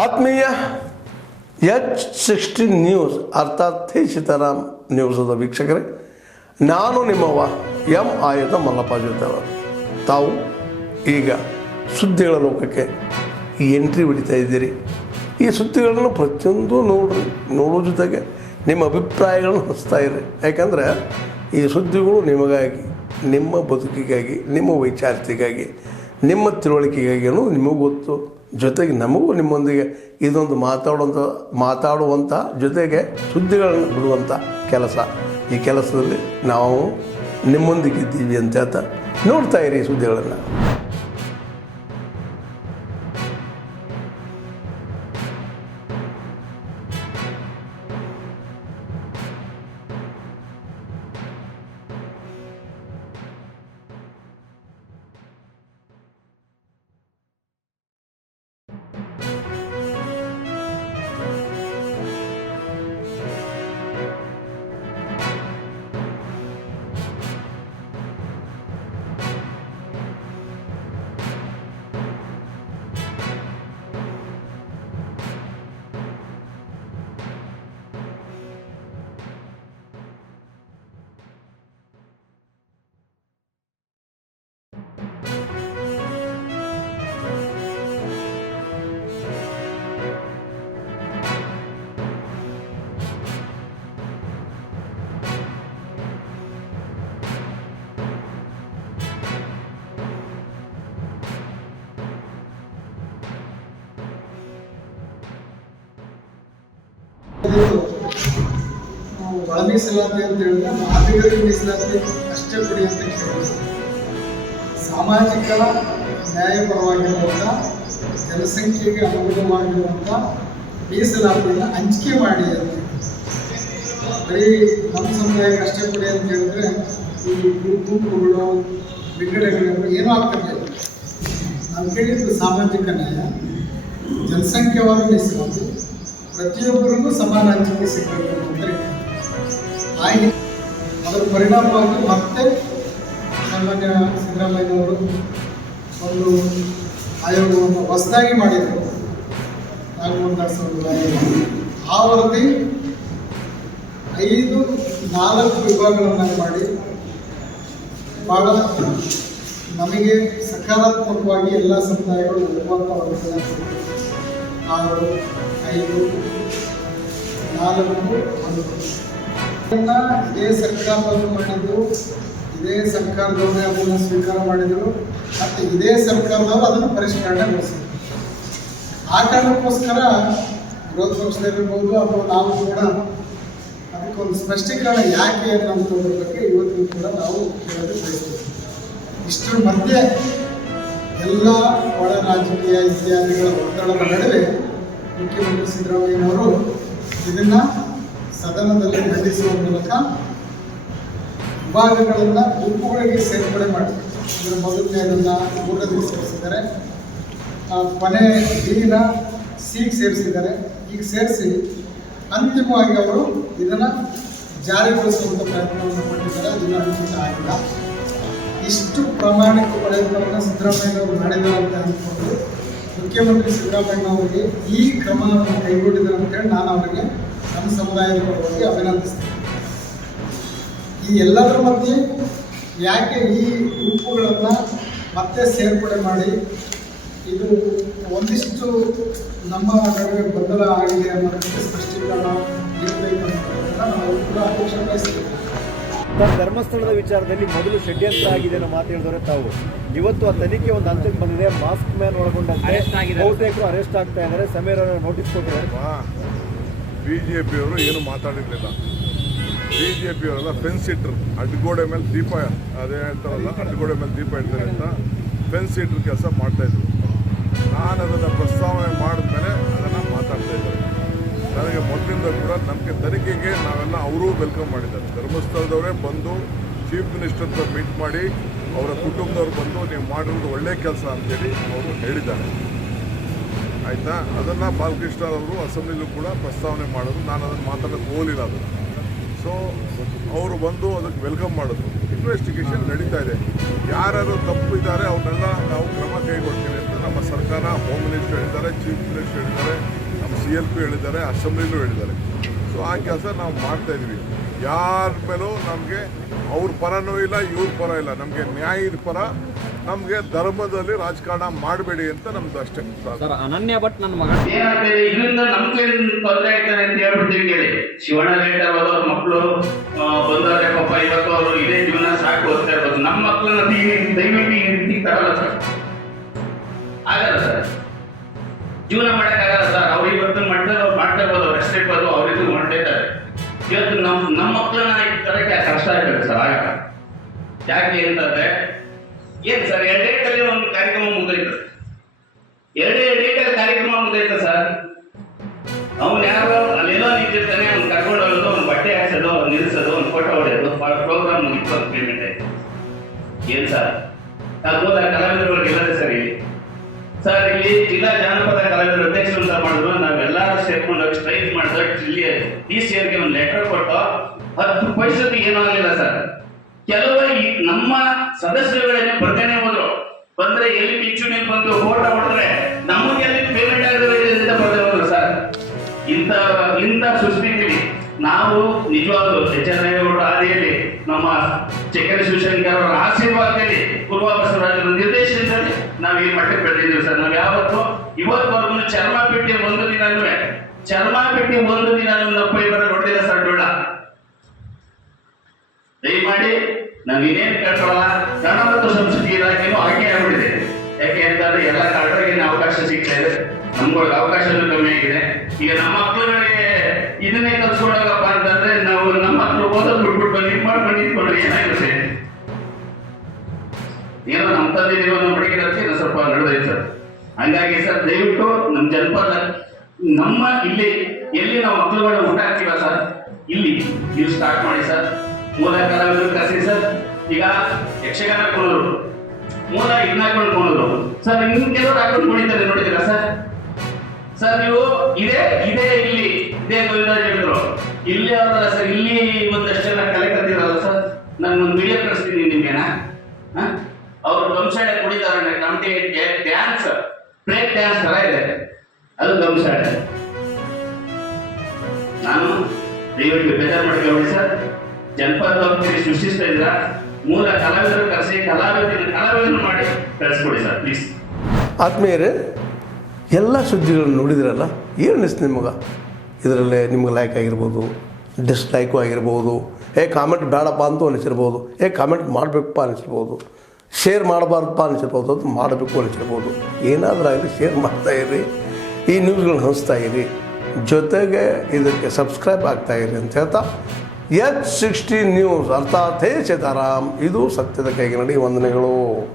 ಆತ್ಮೀಯ H16 news ಅರ್ಥಾತ್ ಥೇ ಸೀತಾರಾಮ್ ನ್ಯೂಸದ ವೀಕ್ಷಕರೇ, ನಾನು ನಿಮ್ಮವ ಎಂ ಆಯುಧ ಮಲ್ಲಪ್ಪ ಜೊತೆಯವರು. ತಾವು ಈಗ ಸುದ್ದಿಗಳ ಲೋಕಕ್ಕೆ ಎಂಟ್ರಿ ಹೊಡಿತಾ ಇದ್ದೀರಿ. ಈ ಸುದ್ದಿಗಳನ್ನು ಪ್ರತಿಯೊಂದು ನೋಡೋ ಜೊತೆಗೆ ನಿಮ್ಮ ಅಭಿಪ್ರಾಯಗಳನ್ನು ಹಚ್ತಾ ಇರಿ. ಯಾಕಂದರೆ ಈ ಸುದ್ದಿಗಳು ನಿಮಗಾಗಿ, ನಿಮ್ಮ ಬದುಕಿಗಾಗಿ, ನಿಮ್ಮ ವೈಚಾರಿಕೆಗಾಗಿ, ನಿಮ್ಮ ತಿಳುವಳಿಕೆಗಾಗಿ ಅನ್ನೋದು ನಿಮಗೂ ಗೊತ್ತು. ಜೊತೆಗೆ ನಮಗೂ ನಿಮ್ಮೊಂದಿಗೆ ಇದೊಂದು ಮಾತಾಡುವಂಥ ಜೊತೆಗೆ ಸುದ್ದಿಗಳನ್ನು ಬಿಡುವಂಥ ಕೆಲಸ. ಈ ಕೆಲಸದಲ್ಲಿ ನಾವು ನಿಮ್ಮೊಂದಿಗಿದ್ದೀವಿ ಅಂತ ಹೇಳ್ತಾ ನೋಡ್ತಾ ಇರಿ ಈ ಸುದ್ದಿಗಳನ್ನು. ಒಳ ಮೀಸಲಾತಿ ಅಂತ ಹೇಳಿದ್ರೆ ಮಾದಿಗರಿಗೆ ಮೀಸಲಾತಿ ಅಷ್ಟೇ ಕೊಡಿ ಅಂತ ಕೇಳಿದ್ರು. ಸಾಮಾಜಿಕ ನ್ಯಾಯಪರವಾಗಿರುವಂಥ ಜನಸಂಖ್ಯೆಗೆ ಅನುಗುಣವಾಗಿರುವಂಥ ಮೀಸಲಾತಿಯನ್ನು ಹಂಚಿಕೆ ಮಾಡಿ ಅಂತ. ಬರೀ ನಮ್ಮ ಸಮುದಾಯಕ್ಕೆ ಅಷ್ಟೇ ಕೊಡಿ ಅಂತ ಹೇಳಿದ್ರೆ ಈ ಗುಂಪುಗಳು ವಿಂಗಡಣೆಗಳು ಏನೂ ಆಗ್ತಿರಲಿಲ್ಲ. ನಾನು ಕೇಳಿದ್ದು ಸಾಮಾಜಿಕ ನ್ಯಾಯ, ಜನಸಂಖ್ಯೆವಾದ ಮೀಸಲಾತಿ, ಪ್ರತಿಯೊಬ್ಬರಿಗೂ ಸಮಾನ ಹಂಚಿಕೆ ಸಿಗಬೇಕು ಅಂದರೆ ಆಯ್ತು. ಅದರ ಪರಿಣಾಮವಾಗಿ ಮತ್ತೆ ಸಾಮಾನ್ಯ ಸಿದ್ದರಾಮಯ್ಯನವರು ಒಂದು ಆಯೋಗವನ್ನು ಹೊಸದಾಗಿ ಮಾಡಿದರು, 4 ಆ ವರದಿ 4 ವಿಭಾಗಗಳನ್ನು ಮಾಡಿ ಭಾಳ ನಮಗೆ ಸಕಾರಾತ್ಮಕವಾಗಿ ಎಲ್ಲ ಸಮುದಾಯಗಳು ಒಪ್ಪುವಂಥ ವರದಿಗಳನ್ನು 6, 5, 4, 1 ಇದೇ ಸರ್ಕಾರದವರು ಮಾಡಿದ್ರು, ಇದೇ ಸರ್ಕಾರದವರೇ ಅದನ್ನು ಸ್ವೀಕಾರ ಮಾಡಿದರು ಮತ್ತು ಇದೇ ಸರ್ಕಾರದವರು ಅದನ್ನು ಪರಿಷ್ಕರಣೆಗೊಳಿಸಿದರು. ಆ ಕಾರಣಕ್ಕೋಸ್ಕರ ವಿರೋಧ ಪಕ್ಷದಲ್ಲಿರ್ಬೋದು ಅಥವಾ ನಾವು ಕೂಡ ಅದಕ್ಕೊಂದು ಸ್ಪಷ್ಟೀಕರಣ ಯಾಕೆ ಅನ್ನೋದ್ರ ಬಗ್ಗೆ ಇವತ್ತಿಗೂ ಕೂಡ ನಾವು ಕೇಳಲು ಬಯಸ್ತೀವಿ. ಇಷ್ಟರ ಮಧ್ಯೆ ಎಲ್ಲ ಒಳ ರಾಜಕೀಯ ಇತ್ಯಾದಿಗಳ ಒತ್ತಡದ ನಡುವೆ ಮುಖ್ಯಮಂತ್ರಿ ಸಿದ್ದರಾಮಯ್ಯನವರು ಇದನ್ನು ಸದನದಲ್ಲಿ ಮಂಡಿಸುವ ಮೂಲಕ ವಿಭಾಗಗಳನ್ನು ಗುಂಪುಗಳಿಗೆ ಸೇರ್ಪಡೆ ಮಾಡಿದ್ದಾರೆ. ಇದರ ಮೊದಲನೇದನ್ನು 3ಕ್ಕೆ ಸೇರಿಸಿದ್ದಾರೆ, ಕೊನೆ Dನ Cಗೆ ಸೇರಿಸಿದ್ದಾರೆ. ಈಗ ಸೇರಿಸಿ ಅಂತಿಮವಾಗಿ ಅವರು ಇದನ್ನು ಜಾರಿಗೊಳಿಸುವಂಥ ಪ್ರಯತ್ನವನ್ನು ಮಾಡಿದ್ದಾರೆ. ಅದನ್ನು ಅನುಚಿತ ಆಗಿಲ್ಲ. ಇಷ್ಟು ಪ್ರಾಮಾಣಿಕ ಪ್ರಯತ್ನವನ್ನು ಸಿದ್ದರಾಮಯ್ಯನವರು ಮಾಡಿದ್ದಾರೆ ಅಂತ ಅಂದ್ಕೊಂಡು ಮುಖ್ಯಮಂತ್ರಿ ಸಿದ್ದರಾಮಯ್ಯನವರಿಗೆ ಈ ಕ್ರಮವನ್ನು ಕೈಗೊಂಡಿದ್ದಾರೆ ಅಂತೇಳಿ ನಾನು ಅವರಿಗೆ ನಮ್ಮ ಸಮುದಾಯದ ಪರವಾಗಿ ಅಭಿನಂದಿಸ್ತೇನೆ. ಈ ಎಲ್ಲದರ ಮಧ್ಯೆ ಯಾಕೆ ಈ ಗುಂಪುಗಳನ್ನು ಮತ್ತೆ ಸೇರ್ಪಡೆ ಮಾಡಿ ಇದು ಒಂದಿಷ್ಟು ನಮ್ಮ ನಡುವೆ ಗೊಂದಲ ಆಗಿದೆ ಅನ್ನೋದಕ್ಕೆ ಸ್ಪಷ್ಟೀಕರಣ ನೀಡಬೇಕು ಅಂತ ನಾವು ಕೂಡ ಅಪೇಕ್ಷೆ ಬಯಸ್ತೇವೆ. ಧರ್ಮಸ್ಥಳದ ವಿಚಾರದಲ್ಲಿ ಮೊದಲು ಷಡ್ಯಂತ್ರ ಆಗಿದೆ ಅನ್ನೋ ಮಾತು ಹೇಳಿದವರೆ ತಾವು. ಇವತ್ತು ಆ ತನಿಖೆ ಒಂದು ಹಂತಕ್ಕೆ ಬಂದಿದೆ. ಮಾಸ್ಕ್ ಮ್ಯಾನ್ ಒಳಗೊಂಡಂತೆ ಬಹುತೇಕರು ಅರೆಸ್ಟ್ ಆಗ್ತಾ ಇದ್ದಾರೆ. ಸಮೀರ್ ಅವರು ನೋಟಿಸ್ ಕೊಟ್ಟಿದ್ದಾರೆ. ಬಿಜೆಪಿಯವರು ಏನು ಮಾತಾಡಿರಲಿಲ್ಲ. ಬಿಜೆಪಿಯವರೆಲ್ಲ ಫೆನ್ಸ್ ಇಟ್ಟರು. ಅಡ್ಗೋಡೆ ಮೇಲೆ ದೀಪ, ಅದೇ ಹೇಳ್ತಾರಲ್ಲ, ಅಡ್ಗೋಡೆ ಮೇಲೆ ದೀಪ ಇಡ್ತಾರೆ ಅಂತ ಫೆನ್ಸ್ ಇಟ್ಟರು ಕೆಲಸ ಮಾಡ್ತಾಯಿದ್ರು. ನಾನು ಅದನ್ನು ಪ್ರಸ್ತಾವನೆ ಮಾಡಿದ್ಮೇಲೆ ಅದನ್ನು ಮಾತಾಡ್ತಾ ಇದ್ದಾರೆ. ನನಗೆ ಮೊದಲಿಂದ ಕೂಡ ನಮಗೆ ತನಿಖೆಗೆ ನಾವೆಲ್ಲ ಅವರೂ ವೆಲ್ಕಮ್ ಮಾಡಿದ್ದಾರೆ. ಧರ್ಮಸ್ಥಳದವರೇ ಬಂದು ಚೀಫ್ ಮಿನಿಸ್ಟರ್ ಹತ್ರ ಮೀಟ್ ಮಾಡಿ ಅವರ ಕುಟುಂಬದವ್ರು ಬಂದು ನೀವು ಮಾಡಿರೋದು ಒಳ್ಳೆಯ ಕೆಲಸ ಅಂತೇಳಿ ಅವರು ಹೇಳಿದ್ದಾರೆ. ಆಯಿತಾ? ಅದನ್ನು ಬಾಲಕೃಷ್ಣ ಅವರು ಅಸೆಂಬ್ಲಿಲೂ ಕೂಡ ಪ್ರಸ್ತಾವನೆ ಮಾಡೋದು, ನಾನು ಅದನ್ನು ಮಾತಾಡೋಕ್ಕೆ ಹೋಗಲಿಲ್ಲ. ಅದನ್ನು ಸೊ ಅವರು ಬಂದು ಅದಕ್ಕೆ ವೆಲ್ಕಮ್ ಮಾಡಿದ್ರು. ಇನ್ವೆಸ್ಟಿಗೇಷನ್ ನಡೀತಾ ಇದೆ. ಯಾರು ತಪ್ಪು ಇದ್ದಾರೆ ಅವ್ರನ್ನೆಲ್ಲ ನಾವು ಕ್ರಮ ಕೈಗೊಳ್ತೀವಿ ಅಂತ ನಮ್ಮ ಸರ್ಕಾರ, ಹೋಮ್ ಮಿನಿಸ್ಟರ್ ಹೇಳಿದ್ದಾರೆ, ಚೀಫ್ ಮಿನಿಸ್ಟರ್ ಹೇಳಿದ್ದಾರೆ, CLP ಹೇಳಿದ್ದಾರೆ, ಅಸೆಂಬ್ಲಿಲೂ ಹೇಳಿದ್ದಾರೆ. ಸೊ ಆ ಕೆಲಸ ನಾವು ಮಾಡ್ತಾ ಇದೀವಿ. ಯಾರ ಮೇಲೂ ನಮಗೆ ಅವ್ರ ಪರನೂ ಇಲ್ಲ, ಇವ್ರ ಪರ ಇಲ್ಲ, ನಮಗೆ ನ್ಯಾಯದ ಪರ, ನಮಗೆ ಧರ್ಮದಲ್ಲಿ ರಾಜಕಾರಣ ಮಾಡಬೇಡಿ ಅಂತ ನಮ್ದು ಅಷ್ಟೇ. ಸರ್ ಅನನ್ಯ ಭಟ್ ನನ್ನ ಮಗ ಏನಾಗ್ತದೆ ಇದರಿಂದ ನಮ್ಗೆ ತೊಂದರೆ ಆಗ್ತದೆ ಅಂತ ಹೇಳ್ಬಿಡ್ತೀವಿ ಕೇಳಿ. ಶಿವಣ್ಣ ಲೇಟ್ ಆಗೋದು, ಅವ್ರ ಮಕ್ಕಳು ಬಂದವರೆ ಪಾಪ, ಇವತ್ತು ಅವರು ಇದೇ ಜೀವನ ಸಾಕು ಹೋಗ್ತಾ ಇರ್ಬೋದು. ನಮ್ಮ ಮಕ್ಕಳನ್ನ ದಯವಿಟ್ಟು ಈ ರೀತಿ ತರಲ್ಲ ಸರ್, ಆಗಲ್ಲ ಸರ್, ಜೀವನ ಮಾಡಕ್ಕಾಗಲ್ಲ ಸರ್. ಅವ್ರು ಇವತ್ತು ಮಟ್ಟದಲ್ಲಿ ಅವ್ರು ಮಾಡ್ತಾ ಇರ್ಬೋದು, ಅವ್ರು ಎಷ್ಟೇ ಇರ್ಬೋದು, ಅವ್ರಿಗೂ ಹೊಂಟಿದ್ದಾರೆ. ಇವತ್ತು ನಮ್ಮ ಮಕ್ಕಳನ್ನ ತರಕ್ಕೆ ಕಷ್ಟ ಆಗ್ತದೆ ಸರ್, ಆಗಲ್ಲ. ಯಾಕೆ ಅಂತಂದ್ರೆ ಏನ್ ಸರ್, 2 ಡೇಟಲ್ಲಿ ಒಂದು ಕಾರ್ಯಕ್ರಮ ಮುಗಿದೈತೆ, 2 ಡೇಟಲ್ಲಿ ಕಾರ್ಯಕ್ರಮ ಮುಗಿದೈತೆ ಸರ್. ಅವ್ನು ಯಾರೋ ಅಲ್ಲೆಲ್ಲೋ ನಿಂತಿರ್ತಾನೆ, ಅವ್ನು ಕರ್ಕೊಂಡು ಹೋಗೋದು, ಅವ್ನು ಬಟ್ಟೆ ಹಾಕ್ಸೋದು, ಅವ್ನು ನಿಲ್ಲಿಸೋದು, ಅವ್ನು ಫೋಟೋ ಹೊಡೆಯೋದು, ಪ್ರೋಗ್ರಾಮ್ ಮುಗಿತು, ಅವ್ನು ಪೇಮೆಂಟ್ ಆಯ್ತು. ಏನ್ ಸರ್, ನಾವು ಹೋದ ಕಲಾವಿದರುಗಳಿಗೆ ಎಲ್ಲದೇ ಸರ್ ಇಲ್ಲಿ ಸರ್, ಇಲ್ಲಿ ಜಿಲ್ಲಾ ಜಾನಪದ ಕಲಾವಿದರು ಅಧ್ಯಕ್ಷರು ಅಂತ ಮಾಡಿದ್ರು, ನಾವೆಲ್ಲರೂ ಸೇರ್ಕೊಂಡು ಸ್ಟ್ರೈಕ್ ಮಾಡಿದ್ರು. ಇಲ್ಲಿ DCRಗೆ ಒಂದು ಲೆಟರ್ ಕೊಟ್ಟು 10 ಪೈಸೆಗೆ ಏನೂ ಆಗಲಿಲ್ಲ ಸರ್. ಕೆಲವರು ನಮ್ಮ ಸದಸ್ಯರುಗಳನ್ನೇ ಬರ್ದೇನೆ ಹೋದ್ರು, ಬಂದ್ರೆ ಎಲ್ಲಿ ಪಿಂಚಣಿ ಬಂದು ಫೋಟೋ ಹೊಡೆದ್ರೆ ನಮಗೆ ಎಲ್ಲಿ ಪೇಮೆಂಟ್ ಆಗಿರೋದ್ರಿಂದ ಬರ್ದೇ ಹೋದ್ರು ಸರ್. ಇಂಥ ಸುಸ್ಥಿತಿಲಿ ನಾವು ನಿಜವಾಗ್ಲೂ ಎಚ್.ಎನ್. ಆದಿಯಲ್ಲಿ ನಮ್ಮ ಚಕ್ಕರೆ ಶಿವಶಂಕರ್ ಅವರ ಆಶೀರ್ವಾದದಲ್ಲಿ, ಪೂರ್ವ ಬಸವರಾಜರ ನಿರ್ದೇಶನದಲ್ಲಿ ನಾವು ಈ ಮಟ್ಟಕ್ಕೆ ಬೆಳೆದಿದ್ದೀವಿ ಸರ್. ನಾವು ಯಾವತ್ತೂ ಇವತ್ತವರೆಗೂ ಚರ್ಮ ಪೆಟ್ಟಿ ಒಂದು ದಿನ ನಮ್ಮ ಪೈಬರ ನೋಡಿಲ್ಲ ಸರ್. ಡೊಳ್ಳ ದಯಮಾಡಿ ನಾವು ಇನ್ನೇನು ಕೇಳ್ಕೊಳ್ಳಲ್ಲ. ಕನ್ನಡ ಮತ್ತು ಸಂಸ್ಕೃತಿ ಇಲಾಖೆನೂ ಹಾಗೆ ಆಗ್ಬಿಟ್ಟಿದೆ. ಯಾಕೆ ಅಂತಂದ್ರೆ ಎಲ್ಲ ಕನ್ನಡರಿಗೆ ಅವಕಾಶ ಸಿಗ್ತಾ ಇದೆ, ನಮ್ಗಳಿಗೆ ಅವಕಾಶನೂ ಕಮ್ಮಿ ಆಗಿದೆ. ಈಗ ನಮ್ಮ ಮಕ್ಕಳುಗಳಿಗೆ ಇದನ್ನೇ ಕಲ್ಸ್ಕೊಂಡಾಗಪ್ಪ ಅಂತಂದ್ರೆ ನಾವು ನಮ್ಮ ಮಕ್ಕಳು ಓದೋದು ಬಿಟ್ಬಿಟ್ಟು ನಿಂತ್ಕೊಂಡ್ರೆ ಏನಾಗಿರುತ್ತೆ? ಏನೋ ನಮ್ಮ ತಂದೆ ಜೀವನ ಪಡಿಕೆ ಸ್ವಲ್ಪ ನಡೆದೈತೆ ಸರ್. ಹಂಗಾಗಿ ಸರ್ ದಯವಿಟ್ಟು ನಮ್ಮ ಜನಪದ, ನಮ್ಮ ಇಲ್ಲಿ ಎಲ್ಲಿ ನಾವು ಮಕ್ಕಳುಗಳ ಊಟ ಹಾಕ್ತೀವ ಸರ್, ಇಲ್ಲಿ ನೀವು ಸ್ಟಾರ್ಟ್ ಮಾಡಿ ಸರ್. ಮೂಲ ಕಲಾವಿದರು ಕಸಿ ಸರ್. ಈಗ ಯಕ್ಷಗಾನ ಕೊಡೋರು ಮೂಲ ಇದನ್ನ ಹಾಕೊಂಡು ಕೊಡೋರು ಸರ್, ಇನ್ನು ಕೆಲವರು ಹಾಕೊಂಡು ಕುಣಿತಾರೆ, ನೋಡಿದ್ದೀರಾ ಸರ್? ಸರ್ ನೀವು ಇದೇ ಗೋವಿಂದರಾಜ್ ಹೇಳಿದ್ರು, ಇಲ್ಲಿ ಅವರಲ್ಲ ಸರ್, ಇಲ್ಲಿ ಒಂದಷ್ಟು ಜನ ಕಲೆ ಕಲ್ತಿರಲ್ಲ ಸರ್. ನಾನು ಒಂದು ವಿಡಿಯೋ ಕಳಿಸ್ತೀನಿ ನಿಮ್ಗೆನಾ. ಅವ್ರು ಗಂಸಾಡೆ ಕುಡಿತಾರೆ, ಕಮಿಟಿ ಡ್ಯಾನ್ಸ್, ಬ್ರೇಕ್ ಡ್ಯಾನ್ಸ್ ತರ ಇದೆ, ಅದು ಗಂಸಾಡೆ. ನಾನು ದಯವಿಟ್ಟು ಬೇಜಾರು ಮಾಡ್ಕೊಳ್ಳಿ ಸರ್, ಜನಪದ ಸೃಷ್ಟಿಸ್ತಾ ಇದ್ರ ಮೂಲ ಕಲಾವಿದರು ಕರೆಸಿ ಕಲಾವಿದರನ್ನು ಮಾಡಿ ಕಳಿಸ್ಕೊಡಿ ಸರ್ ಪ್ಲೀಸ್. ಆತ್ಮೀಯರೇ, ಎಲ್ಲ ಸುದ್ದಿಗಳನ್ನು ನೋಡಿದ್ರಲ್ಲ, ಏನು ಅನಿಸ್ತು ನಿಮಗೆ? ಇದರಲ್ಲೇ ನಿಮ್ಗೆ ಲೈಕ್ ಆಗಿರ್ಬೋದು, ಡಿಸ್ಲೈಕು ಆಗಿರ್ಬೋದು, ಕಾಮೆಂಟ್ ಬೇಡಪ್ಪ ಅಂತೂ ಅನಿಸಿರ್ಬೋದು, ಕಾಮೆಂಟ್ ಮಾಡಬೇಕಪ್ಪ ಅನಿಸಿರ್ಬೋದು, ಶೇರ್ ಮಾಡಬಾರ್ದಪ್ಪ ಅನಿಸಿರ್ಬೋದು, ಅದು ಮಾಡಬೇಕು ಅನಿಸಿರ್ಬೋದು. ಏನಾದರೂ ಆಗಲಿ ಶೇರ್ ಮಾಡ್ತಾಯಿರಿ, ಈ ನ್ಯೂಸ್ಗಳನ್ನ ಹಂಚ್ತಾ ಇರಿ, ಜೊತೆಗೆ ಇದಕ್ಕೆ ಸಬ್ಸ್ಕ್ರೈಬ್ ಆಗ್ತಾಯಿರಿ ಅಂತ ಹೇಳ್ತಾ H60 ನ್ಯೂಸ್ ಅರ್ಥಾತ್ ಹೇ ಸೀತಾರಾಮ್, ಇದು ಸತ್ಯದ ಕೈಗೆ ನಡಿ. ವಂದನೆಗಳು.